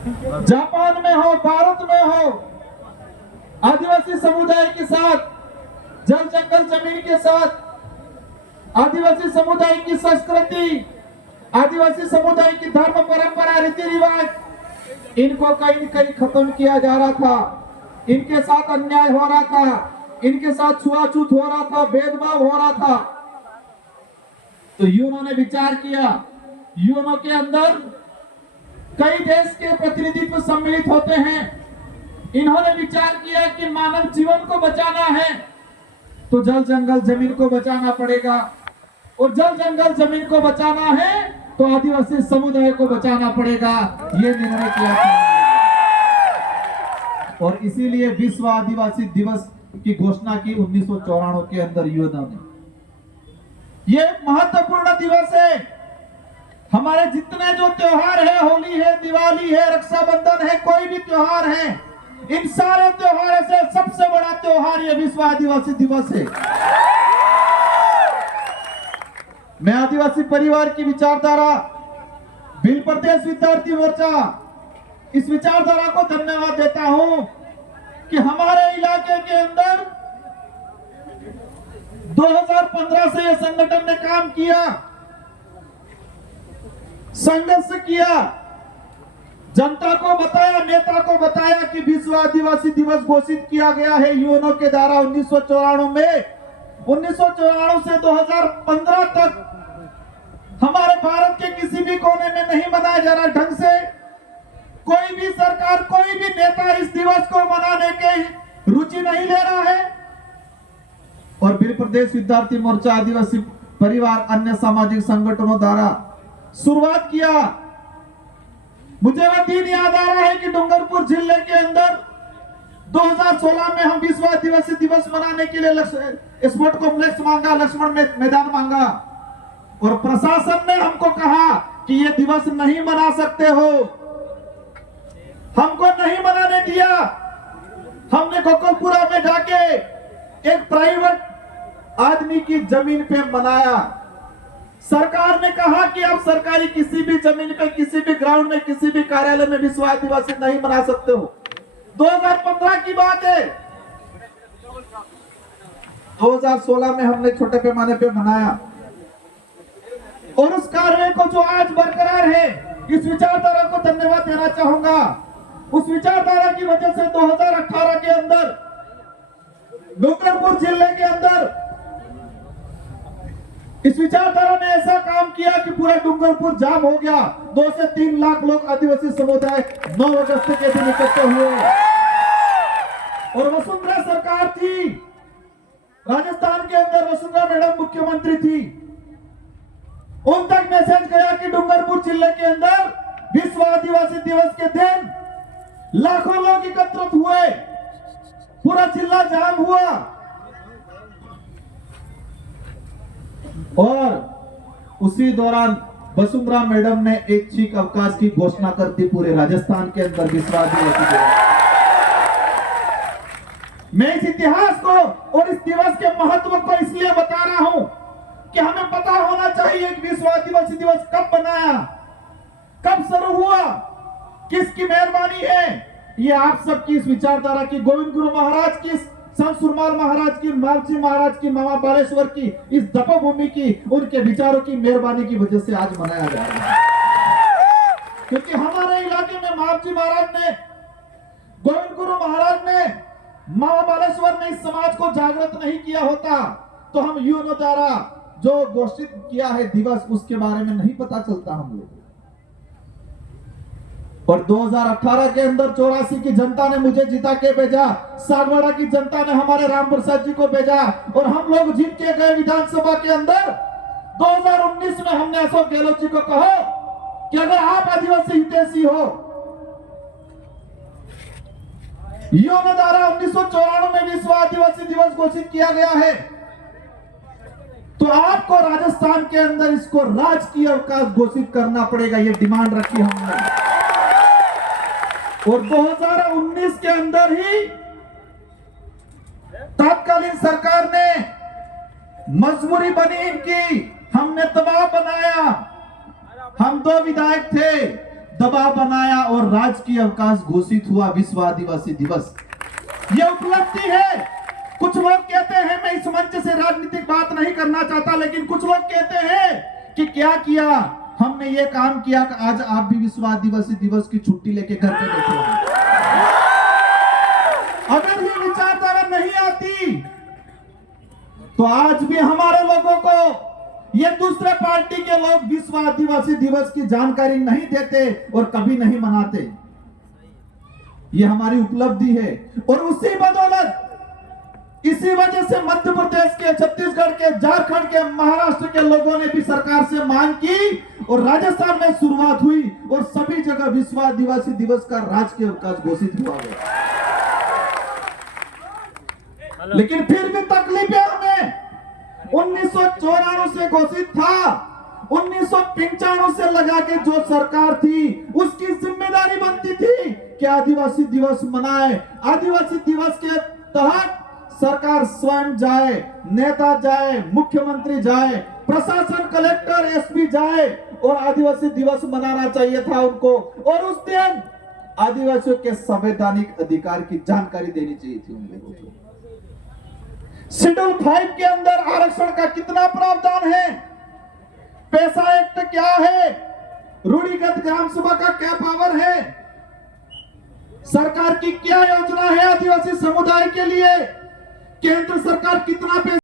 Japan में हो, भारत में हो, आदिवासी समुदाय के साथ, जल जंगल जमीन के साथ, आदिवासी समुदाय की संस्कृति, आदिवासी समुदाय की धर्म परंपरा रीति रिवाज, इनको कहीं न कहीं खत्म किया जा रहा था। इनके साथ अन्याय हो रहा था, इनके साथ छुआछूत हो रहा था, भेदभाव हो रहा था। तो यूनो ने विचार किया। यूनो के अंदर कई देश के प्रतिनिधित्व सम्मिलित होते हैं। इन्होंने विचार किया कि मानव जीवन को बचाना है तो जल जंगल जमीन को बचाना पड़ेगा, और जल जंगल जमीन को बचाना है तो आदिवासी समुदाय को बचाना पड़ेगा। ये निर्णय किया था और इसीलिए विश्व आदिवासी दिवस की घोषणा की 1994 के अंदर यूएनओ ने। ये एक महत्वपूर्ण दिवस है। हमारे जितने जो त्योहार है, होली है, दिवाली है, रक्षाबंधन है, कोई भी त्योहार है, इन सारे त्योहारों से सबसे बड़ा त्योहार ये विश्व आदिवासी दिवस है। मैं आदिवासी परिवार की विचारधारा भिल प्रदेश विद्यार्थी मोर्चा इस विचारधारा को धन्यवाद देता हूं कि हमारे इलाके के अंदर 2015 से यह संगठन ने काम किया, संघर्ष किया, जनता को बताया, नेता को बताया कि विश्व आदिवासी दिवस घोषित किया गया है यूएनओ के द्वारा 1994 में। 1994 से 2015 तक हमारे भारत के किसी भी कोने में नहीं मनाया जा रहा ढंग से। कोई भी सरकार, कोई भी नेता इस दिवस को मनाने की रुचि नहीं ले रहा है। और भिल प्रदेश विद्यार्थी मोर्चा आदिवासी परिवार अन्य सामाजिक संगठनों द्वारा शुरुआत किया। मुझे वह दिन याद आ रहा है कि डूंगरपुर जिले के अंदर 2016 में हम विश्व आदिवासी दिवस मनाने के लिए स्पोर्ट कॉम्प्लेक्स मांगा, लक्ष्मण मैदान मांगा, और प्रशासन ने हमको कहा कि ये दिवस नहीं मना सकते हो। हमको नहीं मनाने दिया। हमने गोकुलपुरा में जाके एक प्राइवेट आदमी की जमीन पे मनाया। सरकार ने कहा कि आप सरकारी किसी भी जमीन पे, किसी भी ग्राउंड में, किसी भी कार्यालय में विश्व आदिवासी नहीं मना सकते हो। 2015 की बात है। 2016 में हमने छोटे पैमाने पे मनाया, और उस कार्य को जो आज बरकरार है, इस विचारधारा को धन्यवाद देना चाहूंगा। उस विचारधारा की वजह से 2018 के अंदर डूंगरपुर जिले के अंदर इस विचारधारा ने ऐसा काम किया कि पूरा डूंगरपुर जाम हो गया। 2 से 3 लाख लोग आदिवासी समुदाय 9 अगस्त के दिन इकट्ठे हुए, और वसुंधरा सरकार थी राजस्थान के अंदर, वसुंधरा मैडम मुख्यमंत्री थी। उन तक मैसेज गया कि डूंगरपुर जिले के अंदर विश्व आदिवासी दिवस के दिन लाखों लोग एकत्रित हुए, पूरा जिला जाम हुआ, और उसी दौरान वसुंधरा मैडम ने एक छीक अवकाश की घोषणा कर दी पूरे राजस्थान के अंदर विश्व आदिवासी दिवस। मैं इस इतिहास को और इस दिवस के महत्व को इसलिए बता रहा हूं कि हमें पता होना चाहिए कि विश्व आदिवासी दिवस कब बनाया, कब शुरू हुआ, किसकी मेहरबानी है। ये आप सबकी इस विचारधारा की, गोविंद गुरु महाराज की, संत सुरमाल महाराज की, मालजी महाराज की, मामा बालेश्वर की, इस तपोभूमि की, उनके विचारों की मेहरबानी की वजह से आज मनाया जा रहा है। क्योंकि हमारे इलाके में मालजी महाराज ने, गोविंद गुरु महाराज ने, मामा बालेश्वर ने इस समाज को जागृत नहीं किया होता तो हम यूएनओ द्वारा जो घोषित किया है दिवस, उसके बारे में नहीं पता चलता हम लोग। और 2018 के अंदर 84 की जनता ने मुझे जिता के भेजा, सागवाड़ा की जनता ने हमारे राम प्रसाद जी को भेजा, और हम लोग जीत के गए विधानसभा के अंदर। 2019 में हमने अशोक गहलोत जी को कहा कि अगर आप आदिवासी हितैषी हो, यूएनओ द्वारा 1994 में विश्व आदिवासी दिवस घोषित किया गया है, तो आपको राजस्थान के अंदर इसको राजकीय अवकाश घोषित करना पड़ेगा। ये डिमांड रखी हमने, और 2019 के अंदर ही तत्कालीन सरकार ने मजबूरी बनी इनकी, हमने दबाव बनाया। हम 2 विधायक थे, दबाव बनाया और राजकीय अवकाश घोषित हुआ विश्व आदिवासी दिवस। यह उपलब्धि है। कुछ लोग कहते हैं, मैं इस मंच से राजनीतिक बात नहीं करना चाहता, लेकिन कुछ लोग कहते हैं कि क्या किया, हमने ये काम किया कि आज आप भी विश्व आदिवासी दिवस की छुट्टी लेके घर पे बैठे हो। अगर ये विचारधारा नहीं आती तो आज भी हमारे लोगों को, ये दूसरे पार्टी के लोग विश्व आदिवासी दिवस की जानकारी नहीं देते और कभी नहीं मनाते। ये हमारी उपलब्धि है और उसी बदौलत, इसी वजह से मध्य प्रदेश के, छत्तीसगढ़ के, झारखंड के, महाराष्ट्र के लोगों ने भी सरकार से मांग की और राजस्थान में शुरुआत हुई और सभी जगह विश्व आदिवासी दिवस का राजकीय अवकाश घोषित हुआ है। लेकिन फिर भी तकलीफ है हमें। 1994 से घोषित था, 1995 से लगा के जो सरकार थी उसकी जिम्मेदारी बनती थी कि आदिवासी दिवस मनाए। आदिवासी दिवस के तहत सरकार स्वयं जाए, नेता जाए, मुख्यमंत्री जाए, प्रशासन, कलेक्टर, एसपी जाए और आदिवासी दिवस मनाना चाहिए था उनको। और उस दिन आदिवासियों के संवैधानिक अधिकार की जानकारी देनी चाहिए थी उन लोगों को। शेड्यूल 5 के अंदर आरक्षण का कितना प्रावधान है, पैसा एक्ट क्या है, रूढ़िगत ग्राम सभा का क्या पावर है, सरकार की क्या योजना है आदिवासी समुदाय के लिए, केंद्र सरकार कितना पैसा